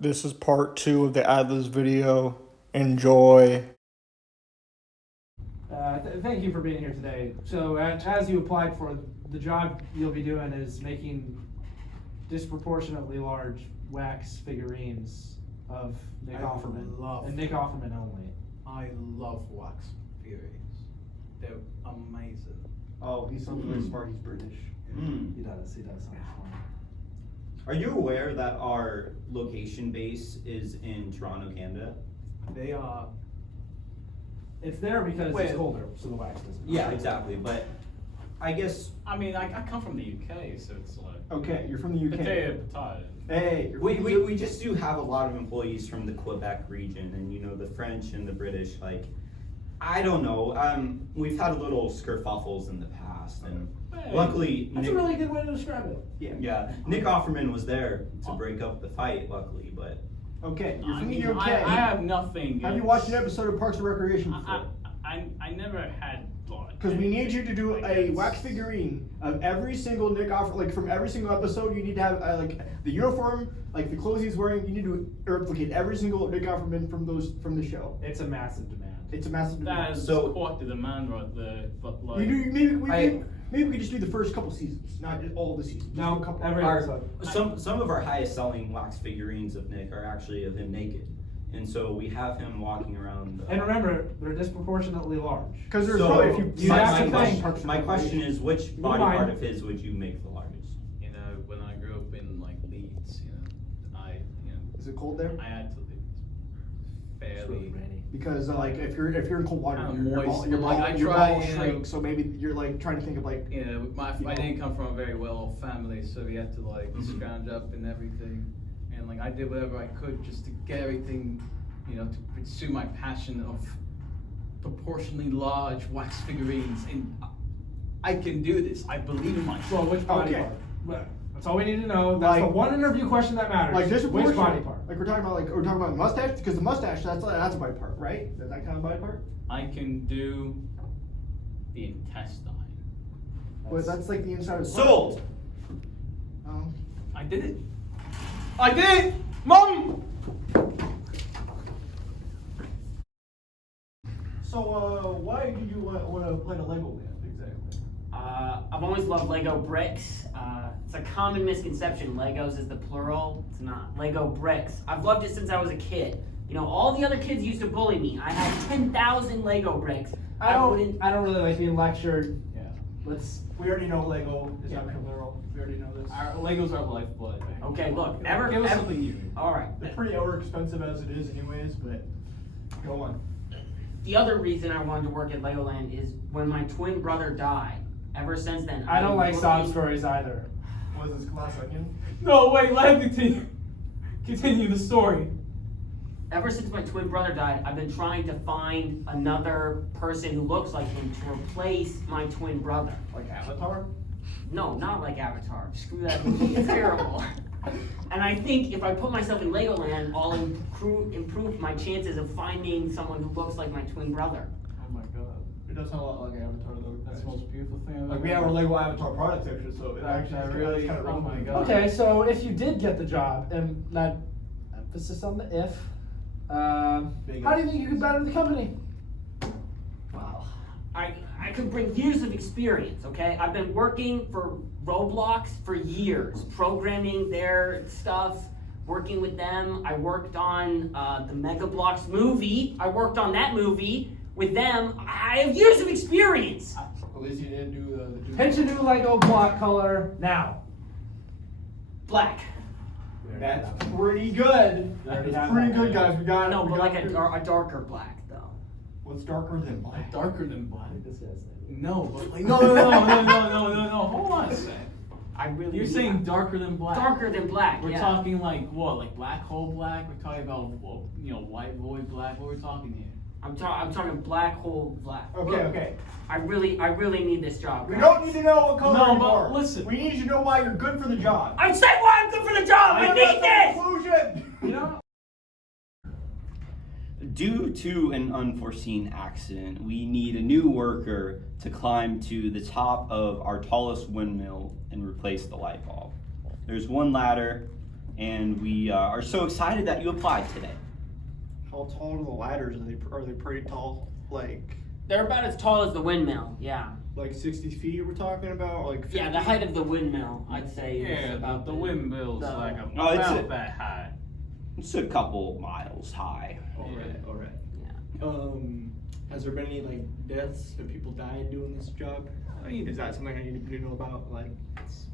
This is part 2 of the Atlas video. Enjoy. Thank you for being here today. So, as you applied for, the job you'll be doing is making disproportionately large wax figurines of Nick Offerman. And Nick Offerman only. I love wax figurines. They're amazing. Oh, he sounds very smart. He's British. He does sound smart. Are you aware that our location base is in Toronto, Canada? They are. It's there because Wait. it's colder, so the wax doesn't. Yeah, exactly. But I guess I mean, I come from the UK, so it's like Okay, you're from the UK. potato. Hey, you're from we just do have a lot of employees from the Quebec region, and you know the French and the British. Like, I don't know. We've had a little kerfuffles in the past, and Hey, luckily, That's a really good way to describe it. yeah, Nick Offerman was there to break up the fight. Luckily, but Okay, you're I from mean, the UK. I have nothing. Have you watched an episode of Parks and Recreation before? I never had thought. Because we need you to do I a guess. wax figurine of every single Nick Offer, like from every single episode. You need to have like the uniform, like the clothes he's wearing. You need to replicate every single Nick Offerman from the show. It's a massive demand. It's a massive That demand. is So- quite the demand right there, but like. Maybe we could just do the first couple seasons, not all the seasons. Just No, a couple. every episode. some of our highest selling wax figurines of Nick are actually of him naked, and so we have him walking around. And remember, they're disproportionately large. Because there's So, probably if you my- that's my the question- thing, Parks and My question Recreation. is, which You body mind? part of his would you make the largest? You know, when I grew up in like Leeds, Is it cold there? I had to live It's really fairly. rainy. Because like if you're in cold water, Kinda your moist, your but, like, ball, I your try, ball you know- shrink. So maybe you're like trying to think of like You know, I didn't come from a very well-off family, so we had to like Mhm. scrounge up and everything, and like I did whatever I could just to get everything, to pursue my passion of proportionally large wax figurines, and I can do this. I believe in myself. Well, which body Okay. part? Well, that's all we need to know. That's the Like- one interview question that matters. like this Which body part? Like we're talking about mustache because the mustache that's a body part, right? Is that kind of body part? I can do the intestine. But that's like the inside of the Sold. Oh. I did it. I did it, Mom. So why did you want to play the Lego Land exactly? I've always loved Lego bricks. It's a common misconception. Legos is the plural. It's not. Lego bricks. I've loved it since I was a kid. All the other kids used to bully me. I had 10,000 Lego bricks. I don't wouldn't. really like being lectured. Yeah. We already know Lego is not plural. We already know this. Our Legos are lifeblood. Okay, look. Give us something new. All right. They're pretty expensive as it is, anyways. But go on. The other reason I wanted to work at Legoland is when my twin brother died. Ever since then, I don't like sob looking- stories either. Was this glass onion? No, wait. Let him continue. Continue the story. Ever since my twin brother died, I've been trying to find another person who looks like him to replace my twin brother. Like Avatar? No, not like Avatar. Screw that movie. It's terrible. And I think if I put myself in Legoland, I'll improve my chances of finding someone who looks like my twin brother. Oh my god. It does sound a lot like Avatar though. That's the most beautiful thing I've Like ever we have our heard. Lego Avatar product section, so it That actually really- kind of oh my God. Okay, so if you did get the job, and that emphasis on the if, how do you think you could better the company? Well, I could bring years of experience, okay? I've been working for Roblox for years, programming their stuff, working with them. I worked on the Mega Bloks movie. I worked on that movie with them. I have years of experience. At least you didn't do the. Pinch a new Lego block color now. Black. That's pretty good. We already That's have pretty that. good, guys. We got. No, we but got like a darker black, though. What's darker than black? Darker than black. This guy's No, but like no. Hold on a second. I really. You're saying darker than black. darker than black. We're yeah. talking like what? Like black hole black? We're talking about white void black. What we're talking here? I'm talking black hole black. Okay, Look, okay. I really need this job. We guys. don't need to know what color No, but anymore. listen. We need you to know why you're good for the job. I'm saying why I'm good for the job. I need this. Conclusion. You know? Due to an unforeseen accident, we need a new worker to climb to the top of our tallest windmill and replace the light bulb. There's one ladder and we are so excited that you applied today. How tall are the ladders? Are they pretty tall? They're about as tall as the windmill, yeah. Like 60 feet we're talking about? Or like 50? Yeah, the height of the windmill, I'd say. is Yeah, about the windmill's the- like Oh, it's about a- that high. It's a couple miles high. Alright. Yeah. Has there been any like deaths? Have people died doing this job? I mean, Is that something I need to know about, like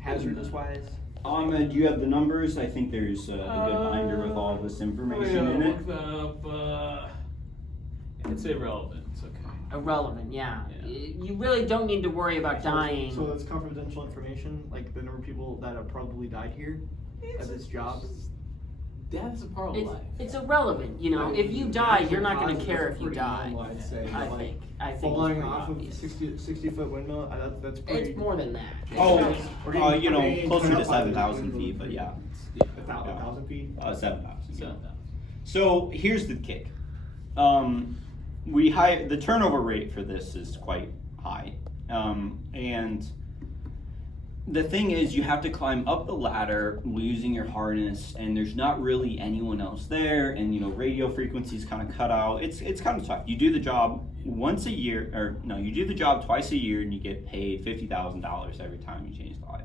hazardous wise? Do you have the numbers? I think there's a good binder with all this information in it. Look up, it's irrelevant. It's okay. Irrelevant, yeah. Yeah. You really don't need to worry about dying. So that's confidential information, like the number of people that have probably died here at this job. Death's a part of It's, life. it's irrelevant, you know. If you die, you're not gonna care if you die. I'd say. I but, think. like, It's falling pretty off obvious. of 60-foot windmill, that's pretty. It's more than that. Oh, Or even- you know, I mean, closer turn to up by the 7,000 windmill. feet, but yeah. 1,000 feet. 7,000. So, So here's the kick. The turnover rate for this is quite high, and the thing is, you have to climb up the ladder using your harness, and there's not really anyone else there, and you know, radio frequencies kind of cut out. It's kind of tough. You do the job once a year, or no, you do the job twice a year, and you get paid $50,000 every time you change the light.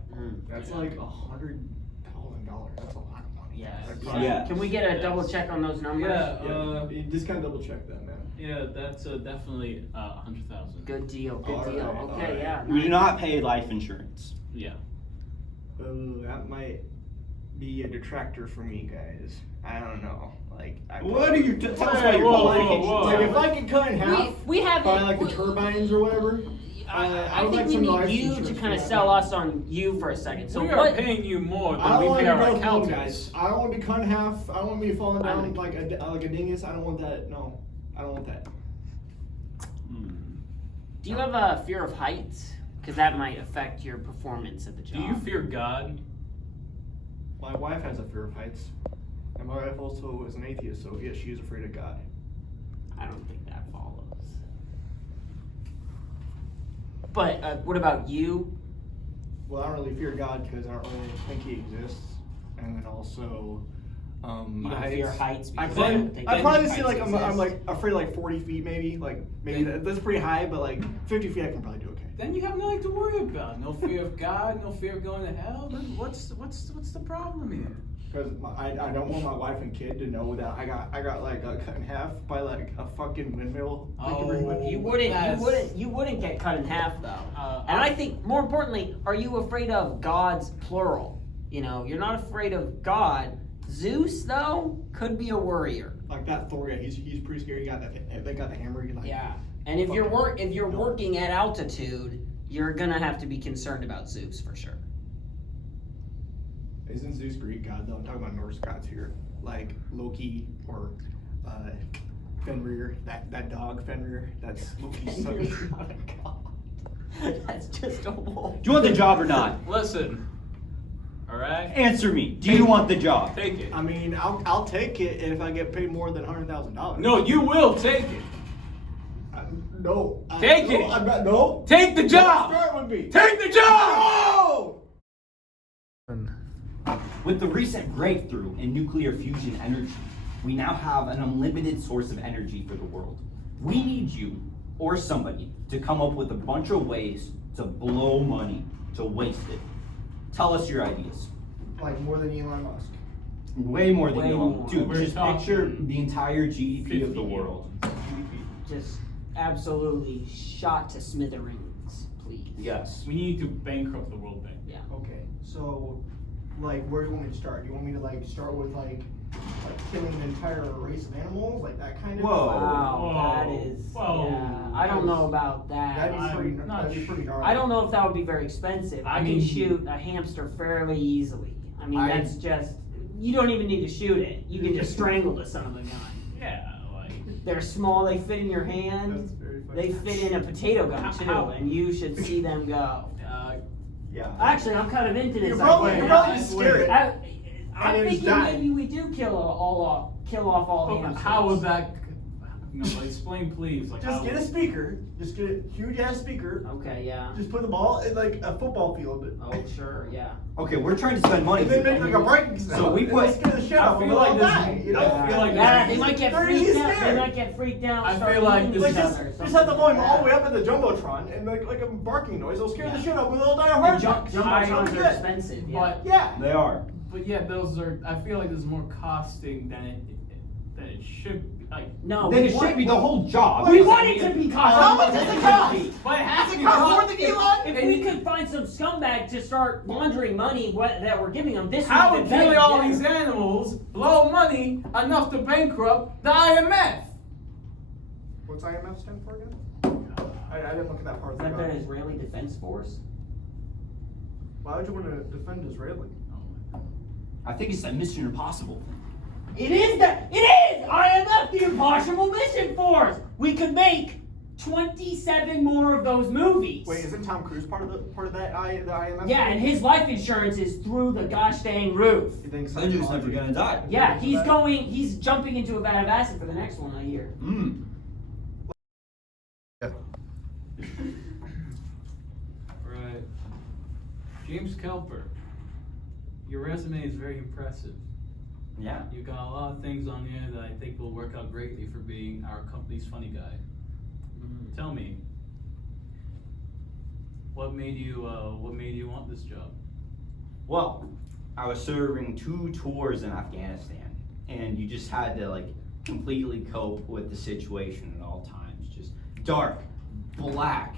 That's like $100,000. That's a lot of money. Yeah. That's probably- Yeah. Can we get a double check on those numbers? Yeah, You just kind of double check that, man. yeah, that's definitely 100,000. Good deal, good Alright, deal. alright. Okay, yeah. We do nice. not pay life insurance. Yeah. That might be a detractor for me, guys. I don't know. Like, What are you? Tell us why you're Whoa, qualifications. whoa, whoa. Like, if I could cut in half We have by it- like the we- turbines or whatever. I would think like we some life need you to insurance kind of for sell that. us on you for a second. So we are what? paying you more I than don't we want pay to our be both accountants. guys. I don't want to be cut in half. I don't want to be falling I down know. like a dingus. I don't want that. No, I don't want that. Do you have a fear of heights? Because that might affect your performance at the job. Do you fear God? My wife has a fear of heights, and my wife also is an atheist. So yes, she is afraid of God. I don't think that follows. But what about you? Well, I don't really fear God because I don't really think He exists, and then also, You don't fear heights I because probably, you don't think I probably say like heights I'm exist? like afraid of like 40 feet maybe, like maybe that's pretty high, but like 50 feet I can probably do okay. Then you have nothing to worry about. No fear of God, no fear of going to hell. Then what's the problem here? Because I don't want my wife and kid to know that I got like cut in half by like a fucking windmill. Oh. You wouldn't. Yes. You wouldn't get cut in half though. And I think more importantly, are you afraid of gods plural? You know, you're not afraid of God. Zeus though could be a worrier. Like that Thor guy, he's pretty scary. He got that. They got the hammer. He like. Yeah. And if you're working at altitude, you're gonna have to be concerned about Zeus for sure. Isn't Zeus Greek god though? I'm talking about Norse gods here, like Loki or Fenrir. That dog Fenrir. That's Loki's son. Fenrir's not a god. That's just a wolf. Do you want the job or not? Listen. All right. Answer me. Do you want the job? Take it. I mean, I'll take it if I get paid more than $100,000. No, you will take it. No. Take no, it. I'm not. No. Take the job. Don't start with me. Take the job. No. With the recent breakthrough in nuclear fusion energy, we now have an unlimited source of energy for the world. We need you, or somebody, to come up with a bunch of ways to blow money, to waste it. Tell us your ideas. Like more than Elon Musk. Way more than Way you more. want. Dude, We're just talking picture the entire GDP of 50 the world. Just absolutely shot to smithereens, please. Yes. We need to bankrupt the World Bank. Yeah. Okay, so like where do you want me to start? Do you want me to like start with like killing an entire race of animals, like that kind of? Whoa. Wow, that Whoa. is. Whoa. Yeah, I don't know about That'd that. be pretty. I'm not That'd be pretty gnarly. I don't know if that would be very expensive. I I can mean- shoot a hamster fairly easily. I mean, I- that's just. You don't even need to shoot it. You can just strangle the son of a gun. Yeah, like. They're small. They fit in your That's hand. very funny. They fit in a potato gun too, How- and you should see them go. Yeah. Actually, I'm kind of into this. You're probably idea. just scared. I'm And it's thinking die. maybe we do kill off all the Oh, hamsters. how is that? No, but explain please, like Just how. get a speaker. Just get a huge ass speaker. Okay, yeah. Just put the ball in like a football field. Oh, sure, yeah. Okay, we're trying to spend money. And then make like a breaking sound. So we and put- they'll scare the shit I out of them. feel like They'll this- die, you know? I feel like Yeah, this- they might get They're freaked easy out. They scared. might get freaked out. I start feel like eating this Like each is- just, other or just have something. the volume all the way up at the jumbotron and like a barking noise. It'll scare the shit out of them. They'll die of heart attacks. Jumbotrons Good. are expensive, yeah. But Yeah. They are. But yeah, those are. I feel like there's more costing than it should be. Like No, Then we it want- should be the whole job. We want it to be cost. How much does it cost? But it has Does to it be cost cost- more than Elon? If we could find some scumbag to start laundering money that we're giving them, this How would would be killing better. all these animals blow money enough to bankrupt the IMF? What's IMF stand for again? I didn't look at that part Is of that the the Israeli Defense Force? Why would you want to defend Israeli? I think it's that Mission Impossible. It is IMF, the Impossible Mission Force. We could make 27 more of those movies. Wait, isn't Tom Cruise part of that the IMF? Yeah, and his life insurance is through the gosh dang roof. You think Slender's never gonna die. Yeah, he's jumping into a vat of acid for the next one, I hear. Mm. Right. James Kelper, your resume is very impressive. Yeah. You got a lot of things on here that I think will work out greatly for being our company's funny guy. Tell me, what made you want this job? Well, I was serving 2 tours in Afghanistan, and you just had to like completely cope with the situation at all times. Just dark, black,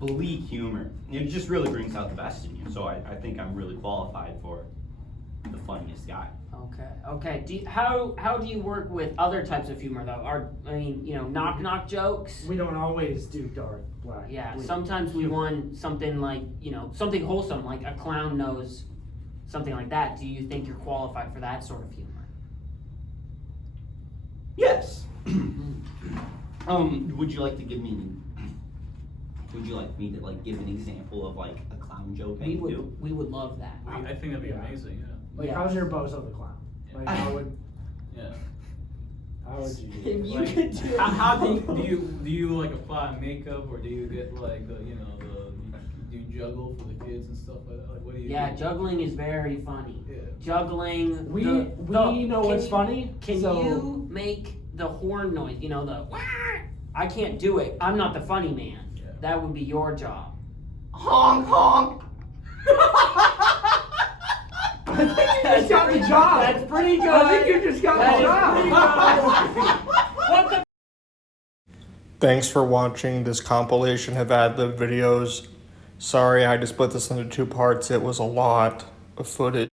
bleak humor. It just really brings out the best in you. So I think I'm really qualified for the funniest guy. Okay. How do you work with other types of humor though? Knock jokes? We don't always do dark, black. Yeah, bleak sometimes we humor. want something like, something wholesome, like a clown knows something like that. Do you think you're qualified for that sort of humor? Yes. Would you like to give me? Would you like me to like give an example of like a clown joke I could do? We would love that. I think that'd be Yeah. amazing. Yeah. Like, Yeah. how's your Bozo the Clown? Like, how would Yeah. you do If it? you Like, could do how do you like apply makeup, or do you get like do you juggle for the kids and stuff like that? Like what do you? Yeah, do? juggling is very funny. Yeah. Juggling. We the- know can what's you- funny. Can so you make the horn noise? The wah! I can't do it. I'm not the funny man. Yeah. That would be your job. Honk honk. I think you just got the job. That's pretty good. I think you just got That the is job. pretty good. What the Thanks for watching this compilation of ad-lib videos. Sorry I had to split this into 2 parts. It was a lot of footage.